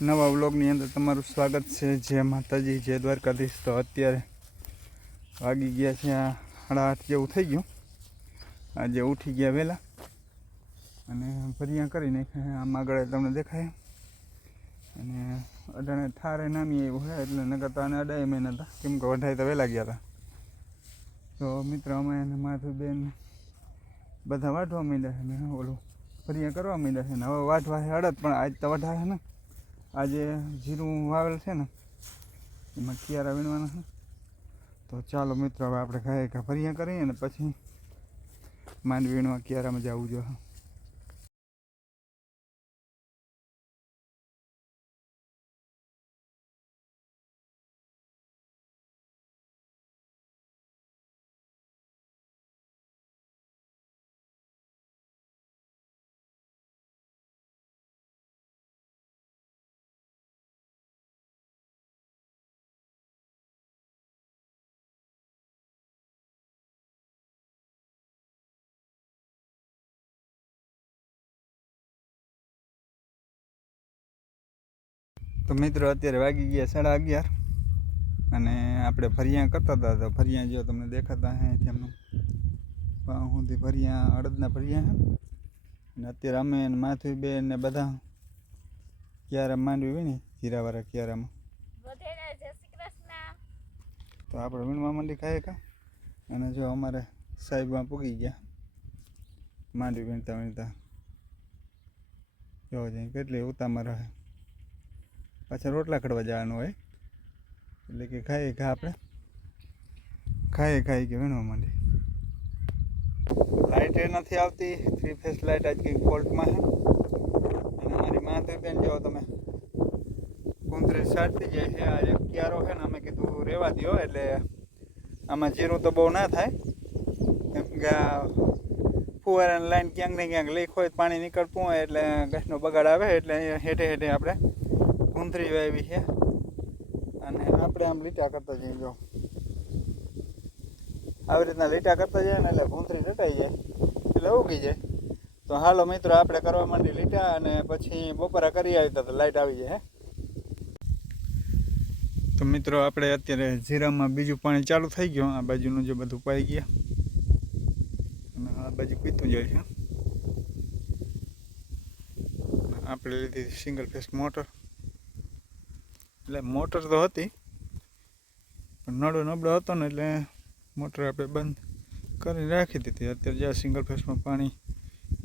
નવા વ્લોગની અંદર તમારું સ્વાગત છે। જય માતાજી, જય દ્વારકાધીશ। તો અત્યારે વાગી ગયા છે 8:30 જેવું થઈ ગયું। આજે ઉઠી ગયા વહેલા અને ભરિયા કરી નાખ્યા। આમ આગળ તમને દેખાય અને અડાણે ઠારે નામી એવું છે એટલે નકરતા અને અડાય મહિના હતા, કેમ કે વઢાઈ તો વહેલા ગયા હતા। તો મિત્ર અમે અને માધુબેન બધા વાઢવા માંડ્યા છે ને ઓલું ભરિયા કરવા માંડ્યા છે ને હવે વાઢવા છે અડદ, પણ આજ તો વઢાય છે ને। આજે જીરું વાવેલ છે ને એમાં કિયારા વીણવાના છે। તો ચાલો મિત્રો હવે આપણે ખાઈ ભરિયા કરીએ ને પછી માંડ વીણવા કિયારામાં જવું જોઈએ। તો મિત્રો અત્યારે વાગી ગયા 11:30 અને આપણે ભરિયા કરતા હતા। તો ભરિયા જો તમને દેખાતા હે તેમનું સુધી ભરિયા અડદના ભરિયા છે અને અત્યારે અમે માથુબેન ને બધા કિયારા માંડવી વીણી જીરાવાળા કિયારામાં। તો આપણે વીણવા માંડી ખાઈએ કા અને જો અમારે સાહેબમાં પૂગી ગયા માંડવી વીણતા વીણતા। જો જાય કેટલી ઉતામાં રહે, પાછા રોટલા ખડવા જવાનું હોય એટલે કે ખાઈએ ખા આપણે ખાઈ કે વીણવા માંડી। લાઇટ એ નથી આવતી, 3 ફેસ લાઇટ આજ કંઈક ફોલ્ટમાં છે અને મારી માથુબેન જો તમે કુંતરી સાટતી જાય છે। આ એક ક્યારો છે ને અમે કીધું રહેવા દો, એટલે આમાં જીરું તો બહુ ના થાય કેમ કે આ ફુવારાની લાઈન ક્યાંક ને ક્યાંક લીક હોય, પાણી નીકળતું હોય એટલે ગેસનો બગાડ આવે, એટલે હેઠે હેઠે આપણે કુંતરી વાવી છે અને આપણે આમ લીટા કરતા જઈએ। જો આવી રીતના લીટા કરતા જાય ને એટલે ભૂંતરી રટાઈ જાય એટલે ઉગી જાય। તો હાલો મિત્રો આપણે કરવા માંડી લીટા અને પછી બપોરા કરી આવી તો લાઈટ આવી જાય। તો મિત્રો આપણે અત્યારે જીરામાં બીજું પાણી ચાલુ થઈ ગયું। આ બાજુનું જે બધું પાઈ ગયા અને આ બાજુ પીતું જાય છે। આપણે લીધી સિંગલ ફેસ મોટર, એટલે મોટર તો હતી પણ નળો નબળો હતો ને એટલે મોટર આપણે બંધ કરીને રાખી દીધી। અત્યારે જ્યાં સિંગલ ફેસમાં પાણી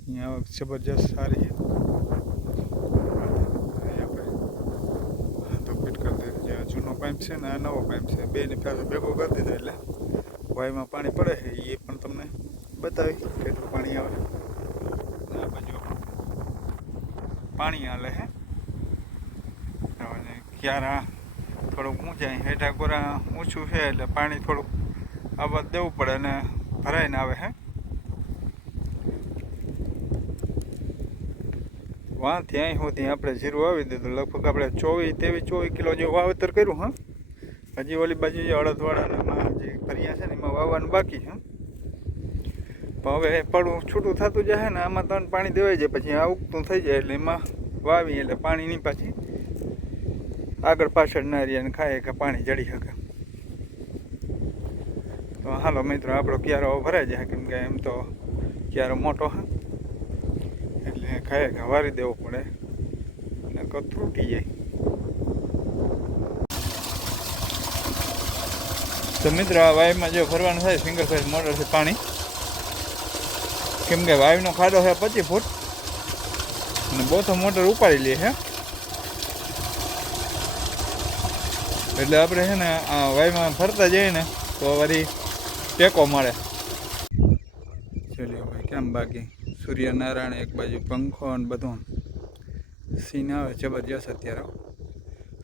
અહીંયા આવક જબરજસ્ત સારી છે। તો ફિટ કરી દીધું, જે જૂનો પાઇપ છે ને આ નવો પાઇપ છે, બેની પાસે ભેગો કરી દીધો એટલે વાયમાં પાણી પડે છે એ પણ તમને બતાવી કેટલું પાણી આવે। આ બાજુ પાણી હાલે છે ક્યારા થોડુંક ઊંચાઈ હેઠા કોરા ઊંચું છે એટલે પાણી થોડુંક આવવા દેવું પડે અને ભરાઈને આવે છે। વાંથી અહીં સુધી આપણે જીરું વાવી દીધું, લગભગ આપણે 24 કિલો જેવું વાવેતર કર્યું। હા, હજી ઓલી બાજુ જે અડદવાળામાં જે ભરિયા છે ને એમાં વાવવાનું બાકી છે, પણ હવે પડું છૂટું થતું જાય ને આમાં ત્રણ પાણી દેવાઈ જાય પછી આ ઉગતું થઈ જાય એટલે એમાં વાવી એટલે પાણીની પાછી આગળ પાછળ ના રહે અને ખાય કે પાણી જડી શકે। તો હાલો મિત્રો આપણો ક્યારો ભરાઈ જાય કેમ કે એમ તો ક્યારો મોટો હા એટલે ખાય કે વારી દેવો પડે અને ત્રુટી જાય। તો મિત્રો આ વાયમાં જો ભરવાનું થાય સિંગલ ફેસ મોટરથી પાણી, કેમ કે વાયનો ખાડો છે 25 ફૂટ અને બોથો મોટર ઉપાડી લે છે એટલે આપણે છે ને આ વાયમાં ફરતા જઈએ ને તો વળી ટેકો મળે। ચલ્યો ભાઈ કેમ બાકી સૂર્યનારાયણ એક બાજુ પંખો અને બધું સીન આવે જબરજસ્ત। અત્યારે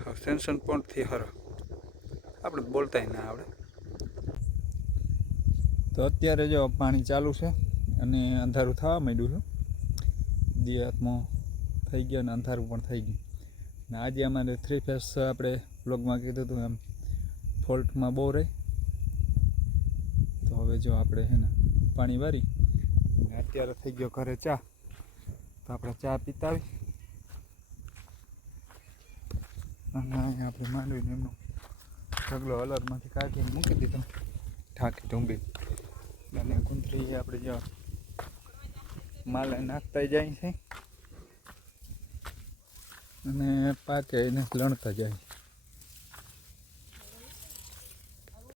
હા સેન્સન પોઈન્ટથી હરો આપણે બોલતાય ના આવડે। તો અત્યારે જો પાણી ચાલુ છે અને અંધારું થવા માંડ્યું છે, દિવસમાં થઈ ગયો અને અંધારું પણ થઈ ગયું। ને આજે અમારે 3 ફેસ આપણે બ્લોગમાં કીધું હતું એમ ફોલ્ટમાં બહુ રહી, તો હવે જો આપણે છે ને પાણી વારી અત્યારે થઈ ગયો ઘરે ચા, તો આપણે ચા પીતા આવી અને અહીંયા આપણે માંડવીને એમનો ઢગલો અલરમાંથી કાઢીને મૂકી દીધો ઠાકી ઢૂંબી અને કુંતરી આપણે જો માલે નાખતા જાય છે અને પાકે એને લણતા જાય.